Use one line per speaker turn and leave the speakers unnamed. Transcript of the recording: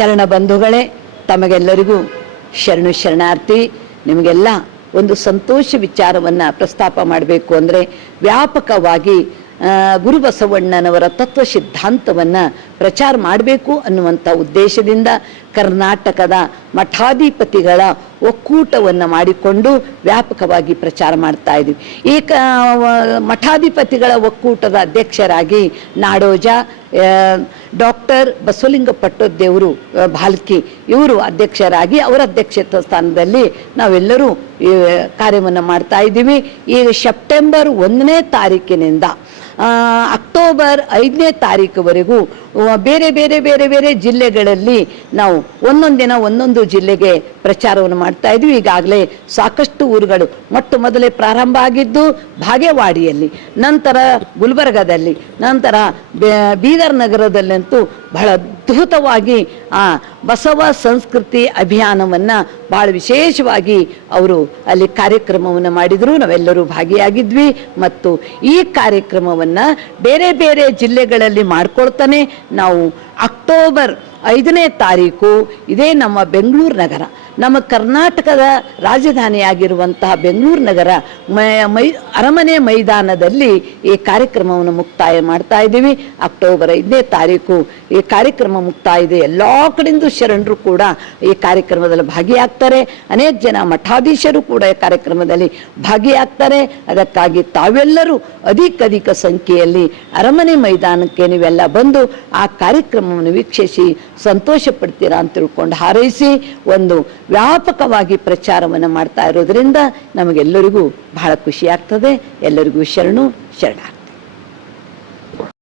ಶರಣ ಬಂಧುಗಳೇ, ತಮಗೆಲ್ಲರಿಗೂ ಶರಣು ಶರಣಾರ್ಥಿ, ನಿಮಗೆಲ್ಲ ಒಂದು ಸಂತೋಷ ವಿಚಾರವನ್ನು ಪ್ರಸ್ತಾಪ ಮಾಡಬೇಕು ಅಂದರೆ ವ್ಯಾಪಕವಾಗಿ ಗುರುಬಸವಣ್ಣನವರ ಗುರು ಬಸವಣ್ಣನವರ ತತ್ವ ಸಿದ್ಧಾಂತವನ್ನು ಪ್ರಚಾರ ಮಾಡಬೇಕು ಅನ್ನುವಂಥ ಉದ್ದೇಶದಿಂದ ಕರ್ನಾಟಕದ ಮಠಾಧಿಪತಿಗಳ ಒಕ್ಕೂಟವನ್ನು ಮಾಡಿಕೊಂಡು ವ್ಯಾಪಕವಾಗಿ ಪ್ರಚಾರ ಮಾಡ್ತಾ ಇದ್ದೀವಿ ಈ ಕ ಮಠಾಧಿಪತಿಗಳ ಒಕ್ಕೂಟದ ಅಧ್ಯಕ್ಷರಾಗಿ ನಾಡೋಜ ಡಾಕ್ಟರ್ ಬಸವಲಿಂಗ ಪಟ್ಟದೇವರು ಭಾಲ್ಕಿ ಇವರು ಅಧ್ಯಕ್ಷರಾಗಿ ಅವರ ಅಧ್ಯಕ್ಷತ್ವ ಸ್ಥಾನದಲ್ಲಿ ನಾವೆಲ್ಲರೂ, ಈ, ಕಾರ್ಯವನ್ನು ಮಾಡ್ತಾ ಇದ್ದೀವಿ. ಈಗ ಸೆಪ್ಟೆಂಬರ್ ಒಂದನೇ ತಾರೀಕಿನಿಂದ ಅಕ್ಟೋಬರ್ ಐದನೇ ತಾರೀಕುವರೆಗೂ ಬೇರೆ ಬೇರೆ ಬೇರೆ ಬೇರೆ ಜಿಲ್ಲೆಗಳಲ್ಲಿ ನಾವು ಒಂದೊಂದು ದಿನ ಒಂದೊಂದು ಜಿಲ್ಲೆಗೆ ಪ್ರಚಾರವನ್ನು ಮಾಡ್ತಾ ಇದ್ವಿ. ಈಗಾಗಲೇ ಸಾಕಷ್ಟು ಊರುಗಳು ಮೊಟ್ಟ ಮೊದಲೇ ಪ್ರಾರಂಭ ಆಗಿದ್ದು ಭಾಗೇವಾಡಿಯಲ್ಲಿ ನಂತರ ಗುಲ್ಬರ್ಗದಲ್ಲಿ, ನಂತರ ಬೀದರ್ ನಗರದಲ್ಲಂತೂ ಬಹಳ ಅದ್ಭುತವಾಗಿ, ಆ, ಬಸವ ಸಂಸ್ಕೃತಿ ಅಭಿಯಾನವನ್ನು ಭಾಳ ವಿಶೇಷವಾಗಿ ಅವರು ಅಲ್ಲಿ ಕಾರ್ಯಕ್ರಮವನ್ನು ಮಾಡಿದರು. ನಾವೆಲ್ಲರೂ ಭಾಗಿಯಾಗಿದ್ವಿ. ಮತ್ತು ಈ ಕಾರ್ಯಕ್ರಮವನ್ನು ಬೇರೆ ಬೇರೆ ಜಿಲ್ಲೆಗಳಲ್ಲಿ ಮಾಡ್ಕೊಳ್ತಾನೆ. ನಾವು ಅಕ್ಟೋಬರ್ ಐದನೇ ತಾರೀಕು ಇದೇ ನಮ್ಮ ಬೆಂಗಳೂರು ನಗರ. ನಮ್ಮ ಕರ್ನಾಟಕದ ರಾಜಧಾನಿಯಾಗಿರುವಂತಹ ಬೆಂಗಳೂರು ನಗರ ಮ- ಅರಮನೆ ಮೈದಾನದಲ್ಲಿ ಈ ಕಾರ್ಯಕ್ರಮವನ್ನು ಮುಕ್ತಾಯ ಮಾಡ್ತಾ ಇದ್ದೀವಿ. ಅಕ್ಟೋಬರ್ ಐದನೇ ತಾರೀಕು ಈ ಕಾರ್ಯಕ್ರಮ ಮುಕ್ತಾಯ ಇದೆ. ಎಲ್ಲ ಕಡೆಯಿಂದ ಶರಣರು ಕೂಡ ಈ ಕಾರ್ಯಕ್ರಮದಲ್ಲಿ ಭಾಗಿಯಾಗ್ತಾರೆ. ಅನೇಕ ಜನ ಮಠಾಧೀಶರು ಕೂಡ ಈ ಕಾರ್ಯಕ್ರಮದಲ್ಲಿ ಭಾಗಿಯಾಗ್ತಾರೆ. ಅದಕ್ಕಾಗಿ ತಾವೆಲ್ಲರೂ ಅಧಿಕ ಅಧಿಕ ಸಂಖ್ಯೆಯಲ್ಲಿ ಅರಮನೆ ಮೈದಾನಕ್ಕೆ ನೀವೆಲ್ಲ ಬಂದು ಆ ಕಾರ್ಯಕ್ರಮವನ್ನು ವೀಕ್ಷಿಸಿ ಸಂತೋಷ ಪಡ್ತೀರಾ ಅಂತ ತಿಳ್ಕೊಂಡು ಹಾರೈಸಿ, ಒಂದು ವ್ಯಾಪಕವಾಗಿ ಪ್ರಚಾರವನ್ನು ಮಾಡ್ತಾ ಇರೋದರಿಂದ ನಮಗೆಲ್ಲರಿಗೂ ಬಹಳ ಖುಷಿಯಾಗ್ತದೆ. ಎಲ್ಲರಿಗೂ ಶರಣು ಶರಣ